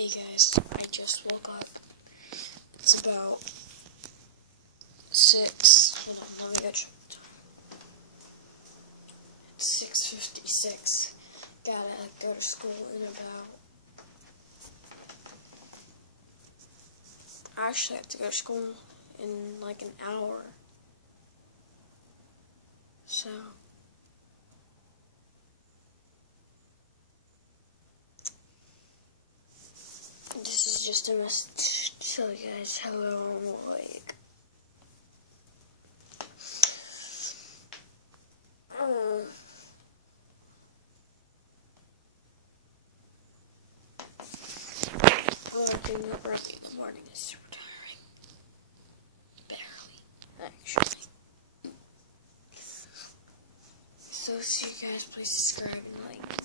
Hey guys, I just woke up. It's about 6. Hold on, let me go check the time. It's 6:56. Gotta go to school in about. I actually have to go to school in like an hour. So. This is just a message to tell you guys hello, I'm awake. Waking up early in the morning is super tiring. Barely, actually. So, you guys please subscribe and like.